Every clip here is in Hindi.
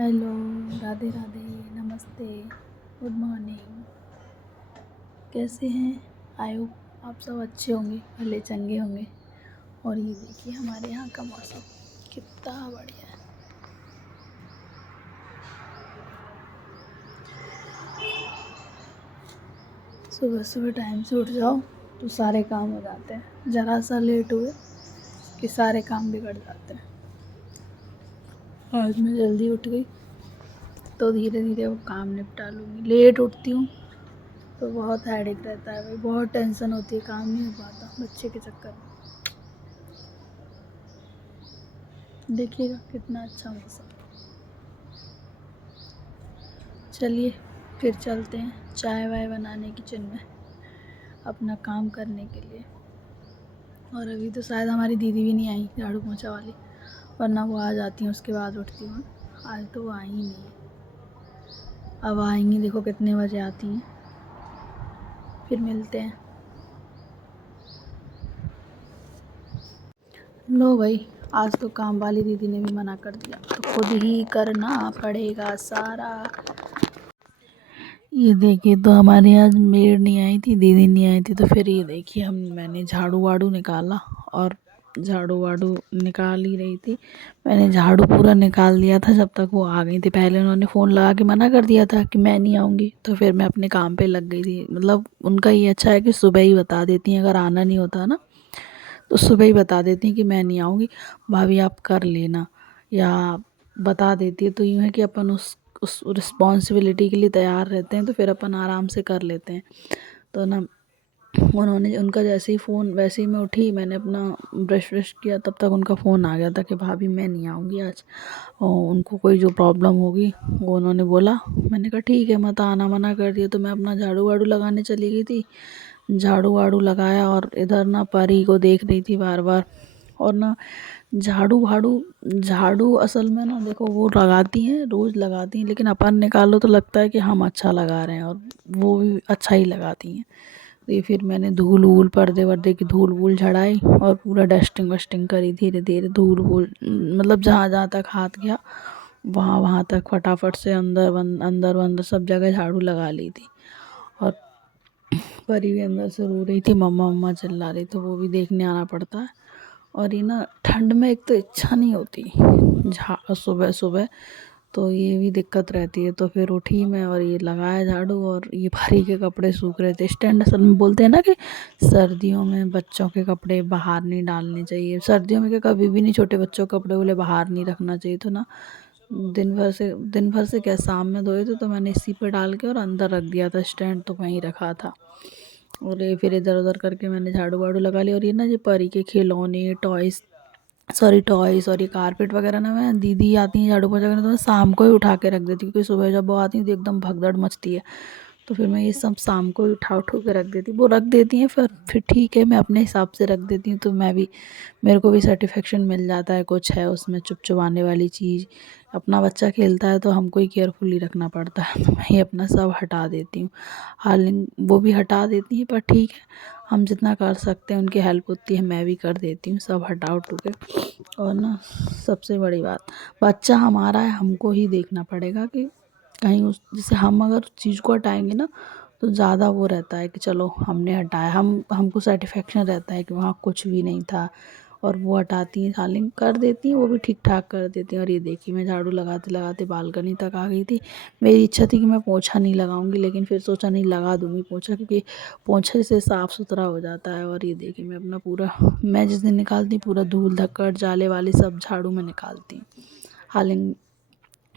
हेलो, राधे राधे, नमस्ते, गुड मॉर्निंग। कैसे हैं? आई होप आप सब अच्छे होंगे, भले चंगे होंगे। और ये देखिए हमारे यहाँ का मौसम कितना बढ़िया है। सुबह सुबह टाइम से उठ जाओ तो सारे काम हो जाते हैं, ज़रा सा लेट हुए कि सारे काम बिगड़ जाते हैं। आज मैं जल्दी उठ गई तो धीरे धीरे वो काम निपटा लूँगी। लेट उठती हूँ तो बहुत हेडेक रहता है भाई, बहुत टेंशन होती है, काम नहीं हो पाता बच्चे के चक्कर में। देखिएगा कितना अच्छा मौसम। चलिए फिर चलते हैं चाय वाय बनाने किचन में अपना काम करने के लिए। और अभी तो शायद हमारी दीदी भी नहीं आई झाड़ू पोंछा वाली, वरना वो आ जाती हैं उसके बाद उठती हूँ। आज तो वो आई ही नहीं है। अब आएंगी, देखो कितने बजे आती हैं। फिर मिलते हैं। लो भाई, आज तो काम वाली दीदी ने भी मना कर दिया तो खुद ही करना पड़ेगा सारा। ये देखिए तो हमारे यहाँ मेड नहीं आई थी, दीदी नहीं आई थी, तो फिर ये देखिए मैंने झाड़ू वाड़ू निकाला। और झाड़ू वाड़ू निकाल ही रही थी, मैंने झाड़ू पूरा निकाल दिया था जब तक वो आ गई थी। पहले उन्होंने फ़ोन लगा के मना कर दिया था कि मैं नहीं आऊँगी, तो फिर मैं अपने काम पे लग गई थी। मतलब उनका ये अच्छा है कि सुबह ही बता देती हैं, अगर आना नहीं होता ना तो सुबह ही बता देती हैं कि मैं नहीं आऊँगी, भाभी आप कर लेना। या बता देती है तो यूँ है कि अपन उस रिस्पॉन्सिबिलिटी के लिए तैयार रहते हैं, तो फिर अपन आराम से कर लेते हैं। तो ना उन्होंने, उनका जैसे ही फ़ोन, वैसे ही मैं उठी, मैंने अपना ब्रश व्रश किया, तब तक उनका फ़ोन आ गया था कि भाभी मैं नहीं आऊँगी आज, और उनको कोई जो प्रॉब्लम होगी वो उन्होंने बोला। मैंने कहा ठीक है, मत आना, मना कर दिया। तो मैं अपना झाड़ू वाड़ू लगाने चली गई थी। झाड़ू वाड़ू लगाया और इधर ना परी को देख रही थी बार बार। और ना झाड़ू असल में ना देखो वो लगाती हैं, रोज़ लगाती हैं, लेकिन अपन निकालो तो लगता है कि हम अच्छा लगा रहे हैं, और वो भी अच्छा ही लगाती हैं। तो ये फिर मैंने धूल वूल, पर्दे वर्दे की धूल वूल झड़ाई और पूरा डस्टिंग वस्टिंग करी। धीरे धीरे धूल वूल, मतलब जहाँ जहाँ तक हाथ गया वहाँ वहाँ तक फटाफट से अंदर अंदर सब जगह झाड़ू लगा ली थी। और परी भी अंदर से रो रही थी, मम्मा मम्मा चिल्ला रही, तो वो भी देखने आना पड़ता है। और ये ना ठंड में एक तो इच्छा नहीं होती सुबह सुबह, तो ये भी दिक्कत रहती है। तो फिर उठी मैं और ये लगाया झाड़ू, और ये भारी के कपड़े सूख रहे थे। स्टैंड असल में बोलते हैं ना कि सर्दियों में बच्चों के कपड़े बाहर नहीं डालने चाहिए। सर्दियों में क्या, कभी भी नहीं, छोटे बच्चों के कपड़े बोले बाहर नहीं रखना चाहिए। तो ना दिन भर से क्या, शाम में धोए थे तो मैंने इसी पे डाल के और अंदर रख दिया था, स्टैंड तो वहीं रखा था। और ये फिर इधर उधर करके मैंने झाड़ू वाड़ू लगा लिया। और ये ना ये परी के खिलौने, टॉयस और ये कारपेट वगैरह ना, मैं दीदी आती हैं झाड़ू पोछा करने तो मैं शाम को ही उठा के रख देती हूँ, क्योंकि सुबह जब वो आती हैं तो एकदम भगदड़ मचती है। तो फिर मैं ये सब शाम को ही उठा उठा के रख देती हूँ। वो रख देती हैं, फिर ठीक है, मैं अपने हिसाब से रख देती हूँ, तो मेरे को भी सेटिस्फेक्शन मिल जाता है, कुछ है उसमें चुपचुपाने वाली चीज़। अपना बच्चा खेलता है तो हमको ही केयरफुली रखना पड़ता है, तो मैं ये अपना सब हटा देती हूँ। हालांकि वो भी हटा देती हैं, पर ठीक है, हम जितना कर सकते हैं उनकी हेल्प होती है, मैं भी कर देती हूँ सब हटा उटू के। और ना सबसे बड़ी बात, बच्चा हमारा है, हमको ही देखना पड़ेगा कि कहीं उस, जैसे हम अगर उस चीज़ को हटाएंगे ना तो ज़्यादा वो रहता है कि चलो हमने हटाया, हमको सेटिस्फेक्शन रहता है कि वहाँ कुछ भी नहीं था। और वो हटाती हैं, हालांकि कर देती हैं, वो भी ठीक ठाक कर देती हैं। और ये देखिए मैं झाड़ू लगाते लगाते बालकनी तक आ गई थी। मेरी इच्छा थी कि मैं पोछा नहीं लगाऊंगी, लेकिन फिर सोचा नहीं, लगा दूंगी पोछा, क्योंकि पोछे से साफ़ सुथरा हो जाता है। और ये देखिए मैं अपना पूरा, मैं जिस दिन निकालती पूरा धूल धक्कड़ जाले वाले सब झाड़ू में निकालती हूँ, हालांकि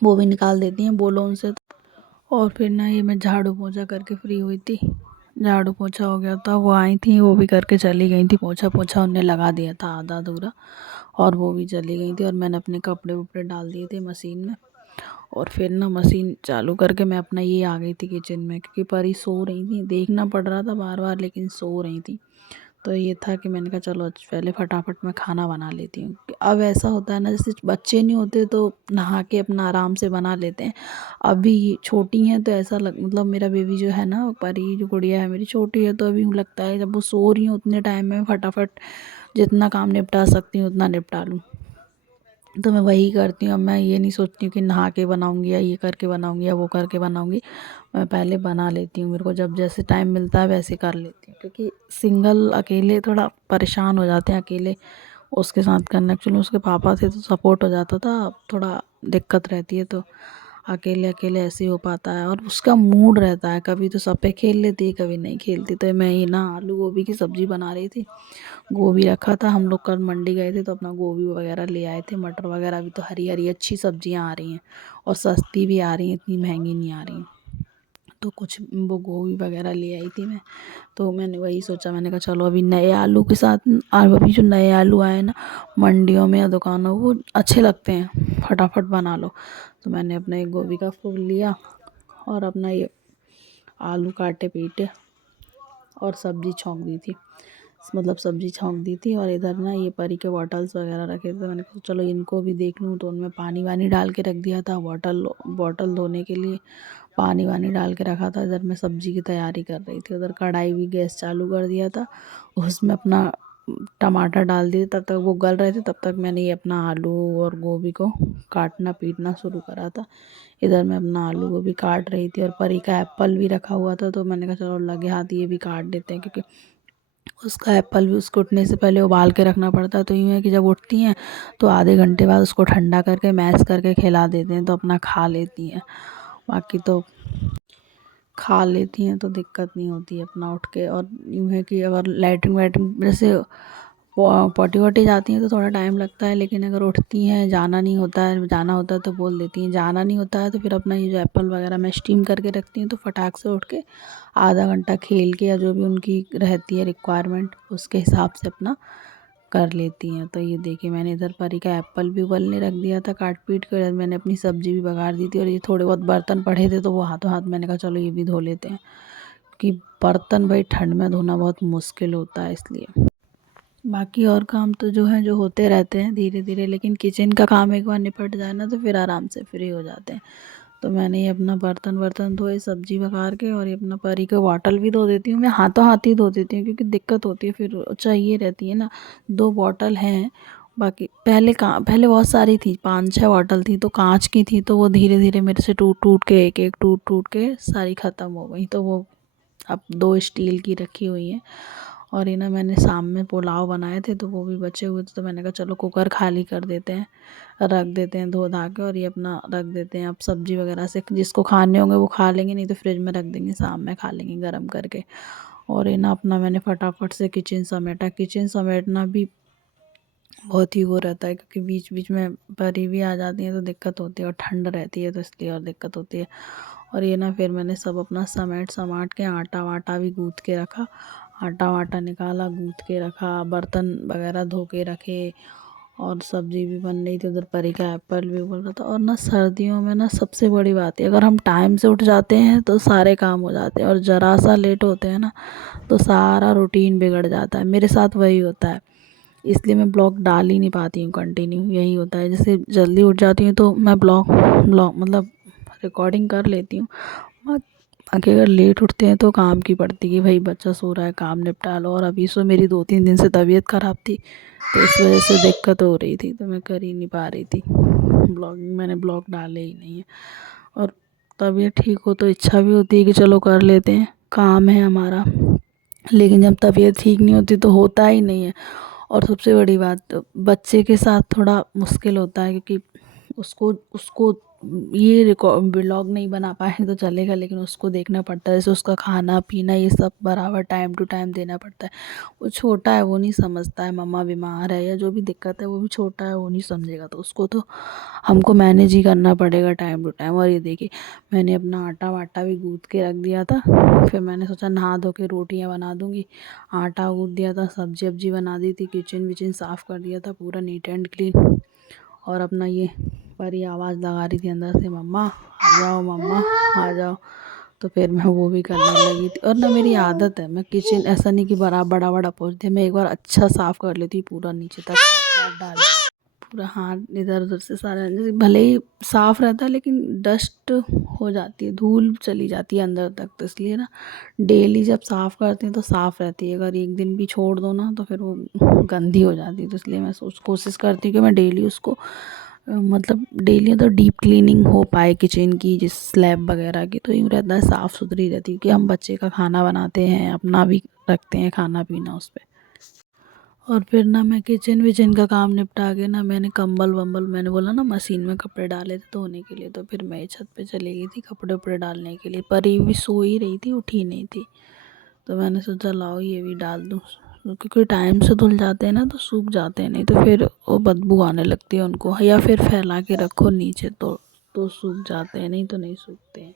वो भी निकाल देती हैं, बोलो उनसे तो। और फिर ना ये मैं झाड़ू पोछा करके फ्री हुई थी, झाड़ू पोछा हो गया था, वो आई थी, वो भी करके चली गई थी। पोछा पोछा उनने लगा दिया था आधा अधूरा, और वो भी चली गई थी। और मैंने अपने कपड़े वपड़े डाल दिए थे मशीन में। और फिर ना मशीन चालू करके मैं अपना ये आ गई थी किचन में, क्योंकि परी सो रही थी, देखना पड़ रहा था बार बार, लेकिन सो रही थी। तो ये था कि मैंने कहा चलो आज पहले फटाफट मैं खाना बना लेती हूँ। अब ऐसा होता है ना, जैसे बच्चे नहीं होते तो नहा के अपना आराम से बना लेते हैं। अभी छोटी हैं तो ऐसा मतलब मेरा बेबी जो है ना, परी जो गुड़िया है मेरी, छोटी है, तो अभी लगता है जब वो सो रही हूँ उतने टाइम में फटाफट जितना काम निपटा सकती हूँ उतना निपटा लूँ। तो मैं वही करती हूँ। अब मैं ये नहीं सोचती हूँ कि नहा के बनाऊँगी या ये करके बनाऊँगी या वो करके बनाऊँगी। मैं पहले बना लेती हूँ, मेरे को जब जैसे टाइम मिलता है वैसे कर लेती हूँ, क्योंकि सिंगल अकेले थोड़ा परेशान हो जाते हैं अकेले उसके साथ करना। एक्चुअली उसके पापा थे तो सपोर्ट हो जाता था, अब थोड़ा दिक्कत रहती है, तो अकेले अकेले ऐसे ही हो पाता है। और उसका मूड रहता है, कभी तो सब पे खेल लेती है, कभी नहीं खेलती। तो मैं ये ना आलू गोभी की सब्ज़ी बना रही थी, गोभी रखा था। हम लोग कल मंडी गए थे तो अपना गोभी वगैरह ले आए थे, मटर वगैरह। अभी तो हरी हरी अच्छी सब्जियां आ रही हैं और सस्ती भी आ रही हैं, इतनी महंगी नहीं आ रही हैं। तो कुछ वो गोभी वगैरह ले आई थी मैं। तो मैंने वही सोचा, मैंने कहा चलो अभी नए आलू के साथ, अभी जो नए आलू आए ना मंडियों में या दुकानों, वो अच्छे लगते हैं, फटाफट बना लो। तो मैंने अपना एक गोभी का फूल लिया और अपना ये आलू काटे पीटे और सब्ज़ी छौंक दी थी, मतलब सब्ज़ी छौंक दी थी। और इधर ना ये परी के बॉटल्स वगैरह रखे थे, तो मैंने कहा चलो इनको भी देख लूँ। तो उनमें पानी वानी डाल के रख दिया था, बॉटल धोने के लिए पानी वानी डाल के रखा था। इधर मैं सब्ज़ी की तैयारी कर रही थी, उधर कढ़ाई भी गैस चालू कर दिया था, उसमें अपना टमाटर डाल दिए। तब तक वो गल रहे थे, तब तक मैंने ये अपना आलू और गोभी को काटना पीटना शुरू करा था। इधर मैं अपना आलू गोभी काट रही थी और परी का एप्पल भी रखा हुआ था, तो मैंने कहा चलो लगे हाथ ये भी काट देते हैं, क्योंकि उसका एप्पल भी उसको उठने से पहले उबाल के रखना पड़ता है। तो यूँ है कि जब उठती हैं तो आधे घंटे बाद उसको ठंडा करके मैश करके खिला देते हैं, तो अपना खा लेती हैं। बाकी तो खा लेती हैं तो दिक्कत नहीं होती है अपना उठ के। और यूँ है कि अगर लैट्रिन वैट्रिन जैसे पॉटी वॉटी जाती हैं तो थोड़ा टाइम लगता है, लेकिन अगर उठती हैं, जाना होता है तो बोल देती हैं। जाना नहीं होता है तो फिर अपना ये जो एप्पल वगैरह मैं स्टीम करके रखती हूँ, तो फटाक से उठ के आधा घंटा खेल के या जो भी उनकी रहती है रिक्वायरमेंट उसके हिसाब से अपना कर लेती हैं। तो ये देखिए मैंने इधर परी का एप्पल भी उबलने रख दिया था काट पीट कर। इधर मैंने अपनी सब्ज़ी भी बघार दी थी, और ये थोड़े बहुत बर्तन पड़े थे तो वो हाथों हाथ मैंने कहा चलो ये भी धो लेते हैं, कि बर्तन भाई ठंड में धोना बहुत मुश्किल होता है इसलिए। बाकी और काम तो जो है जो होते रहते हैं धीरे धीरे, लेकिन किचन का काम एक बार निपट जाए ना तो फिर आराम से फ्री हो जाते हैं। तो मैंने ये अपना बर्तन वर्तन धोए, सब्जी पका के, और ये अपना परी का बॉटल भी धो देती हूँ। मैं हाथों हाथ ही धो देती हूँ, क्योंकि दिक्कत होती है, फिर चाहिए रहती है ना। 2 बॉटल हैं। बाकी पहले बहुत सारी थी, 5-6 बॉटल थी, तो कांच की थी, तो वो धीरे धीरे मेरे से टूट टूट के एक एक टूट टूट के सारी ख़त्म हो गई। तो वो अब 2 स्टील की रखी हुई हैं। और ये ना मैंने शाम में पुलाव बनाए थे तो वो भी बचे हुए थे, तो मैंने कहा चलो कुकर खाली कर देते हैं, रख देते हैं धो धा के, और ये अपना रख देते हैं। अब सब्ज़ी वगैरह से जिसको खाने होंगे वो खा लेंगे, नहीं तो फ्रिज में रख देंगे, शाम में खा लेंगे गर्म करके। और ये ना अपना मैंने फटाफट से किचन समेटा। किचन समेटना भी बहुत ही वो रहता है, क्योंकि बीच बीच में परी भी आ जाती हैं तो दिक्कत होती है, और ठंड रहती है तो इसलिए और दिक्कत होती है। और ये ना फिर मैंने सब अपना समेट समाट के आटा वाटा भी गूँथ के रखा, आटा वाटा निकाला, गूँथ के रखा, बर्तन वगैरह धो के रखे, और सब्ज़ी भी बन रही थी, उधर परी का एप्पल भी उबल रहा था। और ना सर्दियों में ना सबसे बड़ी बात है, अगर हम टाइम से उठ जाते हैं तो सारे काम हो जाते हैं, और ज़रा सा लेट होते हैं ना तो सारा रूटीन बिगड़ जाता है। मेरे साथ वही होता है, इसलिए मैं ब्लॉग डाल ही नहीं पाती हूँ कंटिन्यू। यही होता है, जैसे जल्दी उठ जाती हूँ तो मैं ब्लॉग ब्लॉग मतलब रिकॉर्डिंग कर लेती हूँ। बाकी अगर लेट उठते हैं तो काम की पड़ती है कि भाई बच्चा सो रहा है, काम निपटा लो। और अभी सो मेरी 2-3 दिन से तबीयत ख़राब थी, तो इस वजह से दिक्कत हो रही थी, तो मैं कर ही नहीं पा रही थी ब्लॉगिंग। मैंने ब्लॉग डाले ही नहीं है। और तबीयत ठीक हो तो इच्छा भी होती है कि चलो कर लेते हैं, काम है हमारा, लेकिन जब तबीयत ठीक नहीं होती तो होता ही नहीं है। और सबसे बड़ी बात, बच्चे के साथ थोड़ा मुश्किल होता है, क्योंकि उसको उसको ये व्लॉग नहीं बना पाए तो चलेगा, लेकिन उसको देखना पड़ता है, जैसे उसका खाना पीना ये सब बराबर टाइम टू टाइम देना पड़ता है। वो छोटा है, वो नहीं समझता है, मम्मा बीमार है या जो भी दिक्कत है, वो भी छोटा है, वो नहीं समझेगा, तो उसको तो हमको मैनेज ही करना पड़ेगा टाइम टू टाइम। और ये देखिए मैंने अपना आटा वाटा भी गूँथ के रख दिया था, फिर मैंने सोचा नहा धो के रोटियाँ बना दूँगी। आटा गूँथ दिया था, सब्जी वब्जी बना दी थी, किचन विचन साफ़ कर दिया था पूरा नीट एंड क्लीन। और अपना ये परी आवाज़ लगा रही थी अंदर से, मम्मा आ जाओ, मम्मा आ जाओ। तो फिर मैं वो भी करने लगी थी। और ना मेरी आदत है, मैं किचन ऐसा नहीं कि बड़ा बड़ा बड़ा पोंछती, मैं एक बार अच्छा साफ़ कर लेती हूँ पूरा नीचे तक, हाथ वाथ डाल के। पूरा हाथ इधर उधर से सारा, जैसे भले ही साफ़ रहता है लेकिन डस्ट हो जाती है, धूल चली जाती है अंदर तक, तो इसलिए ना डेली जब साफ़ करते हैं तो साफ़ रहती है। अगर एक दिन भी छोड़ दो ना तो फिर वो गंदी हो जाती है, तो इसलिए मैं कोशिश करती हूँ कि मैं डेली उसको मतलब डेली तो डीप क्लीनिंग हो पाए किचन की, जिस स्लैब वगैरह की, तो यूँ रहता है साफ़ सुथरी रहती है, क्योंकि हम बच्चे का खाना बनाते हैं, अपना भी रखते हैं खाना पीना उस पे। और फिर ना मैं किचन विचन का काम निपटा के ना, मैंने कंबल वंबल, मैंने बोला ना मशीन में कपड़े डाले थे धोने के लिए, तो फिर मैं छत पे चली गई थी कपड़े वपड़े डालने के लिए। परी भी सो ही रही थी, उठी नहीं थी, तो मैंने सोचा लाओ ये भी डाल दूँ, क्योंकि टाइम से धुल जाते हैं ना तो सूख जाते हैं, नहीं तो फिर वो बदबू आने लगती है उनको, या फिर फैला के रखो नीचे तो सूख जाते हैं, नहीं तो नहीं सूखते हैं,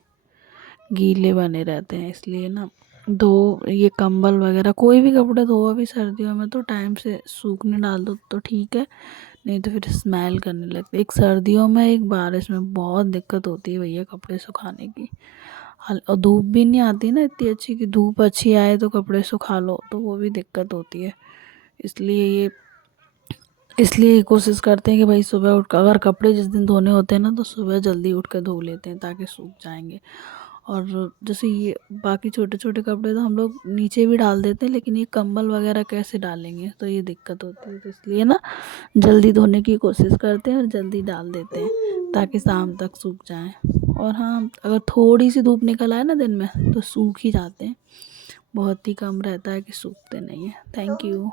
गीले बने रहते हैं। इसलिए ना धो, ये कंबल वगैरह कोई भी कपड़े धो अभी सर्दियों में तो टाइम से सूखने डाल दो तो ठीक है, नहीं तो फिर स्मेल करने लगते। एक सर्दियों में एक बारिश में बहुत दिक्कत होती है भैया कपड़े सुखाने की। और धूप भी नहीं आती ना इतनी अच्छी, कि धूप अच्छी आए तो कपड़े सुखा लो, तो वो भी दिक्कत होती है। इसलिए कोशिश करते हैं कि भाई सुबह उठ कर, अगर कपड़े जिस दिन धोने होते हैं ना तो सुबह जल्दी उठ कर धो लेते हैं ताकि सूख जाएंगे। और जैसे ये बाकी छोटे छोटे कपड़े तो हम लोग नीचे भी डाल देते हैं, लेकिन ये कंबल वगैरह कैसे डालेंगे, तो ये दिक्कत होती है, तो इसलिए ना जल्दी धोने की कोशिश करते हैं और जल्दी डाल देते हैं ताकि शाम तक सूख जाएं। और हाँ, अगर थोड़ी सी धूप निकल आए ना दिन में तो सूख ही जाते हैं, बहुत ही कम रहता है कि सूखते नहीं हैं। Thank you.